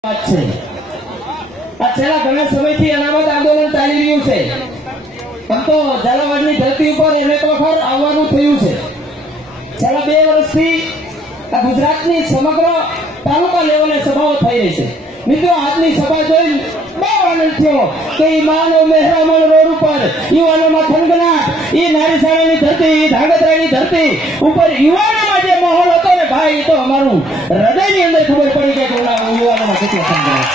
છે આ છેલ્લા ઘણા સમયથી અનામત આંદોલન ચાલી રહ્યું છે પણ તો ઝાલાવાડની ધરતી ઉપર અનેક વખત આવવાનું થયું છે છેલ્લા 2 વર્ષથી આ ગુજરાતની સમગ્ર તાલુકા લેવલે સભાઓ થઈ રહી છે મિત્રો આજની સભા જોઈ બહુ આનંદ થયો કે માનવ મહેરામણ રોડ ઉપર યુવાનોમાં થનગનાટ એ નારીસાણાની ધરતી ધાંગધ્રાની ધરતી ઉપર યુવાનોમાં જે માહોલ હતો ને ભાઈ તો અમારું હૃદયની અંદર ખબર પડી કે યુવાનોમાં કેટલો થનગનાટ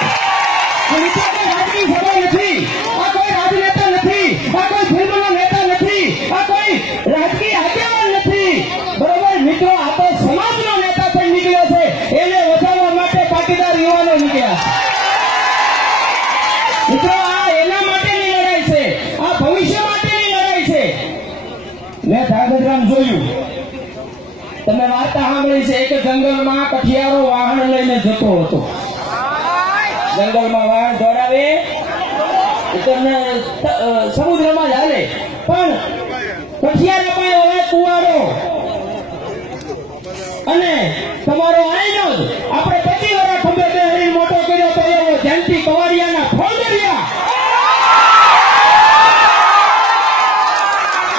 છે મિત્રો કોઈ રાજકીય સભા નથી આ કોઈ રાજનેતા નથી આ કોઈ ફિલ્મનો નેતા નથી આ કોઈ રાજકીય આગેવાન નથી બરોબર મિત્રો આ તો સમાજનો નેતા પણ નીકળ્યો છે એને વધારવા માટે પાટીદાર યુવાનો નીકળ્યા મિત્રો આ એના માટેની લડાઈ છે આ ભવિષ્ય માટેની લડાઈ છે મેં ધાંગધ્રામ જોયું તમે વાર્તા સાંભળી છે કે જંગલમાં કઠિયારો વાહન લઈને જતો હતો જંગલમાં વાહન દોડાવે તમને સમુદ્રમાં જ હાલે પણ કઠિયારા પાસે હવે કુવાડો અને તમારો આઈનો જ આપણે 25 વર્ષ ખંભે બેહરી મોટો કર્યો તો એવો જયંતિ કવાડિયાના ફોંદરિયા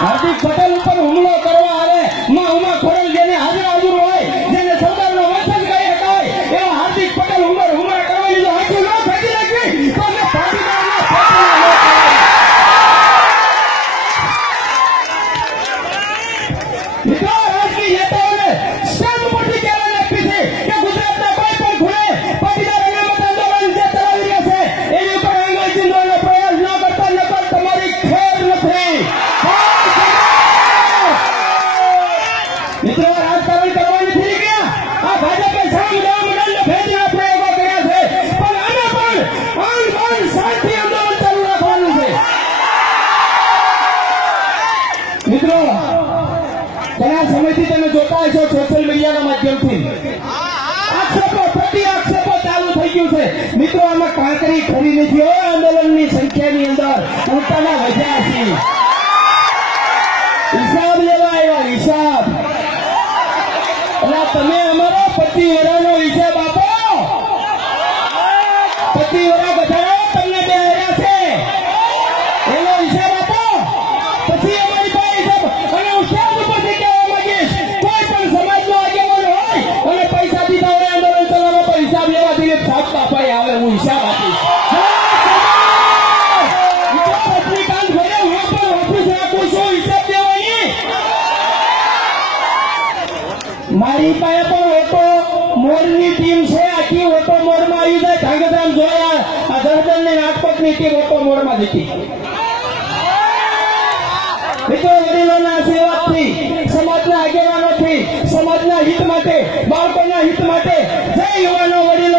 હાર્દિક પટેલ ઉપર હુમલો કરવા આવે માં ઉમા ખોરલ જેને હાજર હોય જેને સરદારનો વંશજ કહી શકાય એવો હાર્દિક પટેલ હુમલા કરવાની જો હાથું ન ફેંકી નાખી તો અમે પાટીદારના મિત્રો રાજકીય નેતાઓને સ્ટેજ ઉપરથી ચેલેન્જ આપી છે કે ગુજરાતના કોઈ પણ ખૂણે પાટીદાર અનામત આંદોલન જે ચલાવી રહ્યા છે એની ઉપર આંગળી ચીંધવાનો પ્રયાસ ન કરતા નકર તમારી ખેર નથી મિત્રો રાજકારણ કરવા નથી નીકળ્યા આ ભાજપે સામ દામ દંડ ભેદના પ્રયોગો કર્યા છે પણ આને પણ આન બાન શાંતિ આંદોલન ચાલુ રાખવાનું છે મિત્રો ઘણા સમયથી તમે જોતા હશો સોશિયલ મીડિયાના માધ્યમથી આક્ષેપો પ્રતિ આક્ષેપો ચાલુ થઈ ગયું છે મિત્રો આમાં કાંકરી ખરી નથી હોય આંદોલનની સંખ્યાની અંદર પોતાના વજ્યા છે હિસાબ લેવા આવ્યા હિસાબ એટલે તમે અમારો 25 વર્ષનો હિસાબ આપો 25 વર્ષ ઘટાડો તમને બે હર્યા છે એનો હિસાબ આપો પછી અમારી પાસે હિસાબ અને હું સ્ટેજ ઉપરથી કહેવા માંગીશ કોઈ પણ સમાજનો આગેવાન હોય અને પૈસા દીધા હોય આંદોલન ચલાવવા તો હિસાબ લેવાથી એક સાત પાપાઈ આવે હું હિસાબ આપીશ રજનીકાંત ભલે હું પણ ઓફિસ રાખું છું હિસાબ દેવાની મારી પાસે પણ ઓટો મોરની ટીમ છે આખી ઓટો મોરમાં આવી જાય ધાંગધ્રામ જોયા આ દર્દનની રાજકોટની ટીમ ઓટો મોરમાં જીતી મિત્રો વડીલોના આશીર્વાદથી સમાજના આગેવાનોથી સમાજના હિત માટે બાળકોના હિત માટે જય યુવાનો વડીલો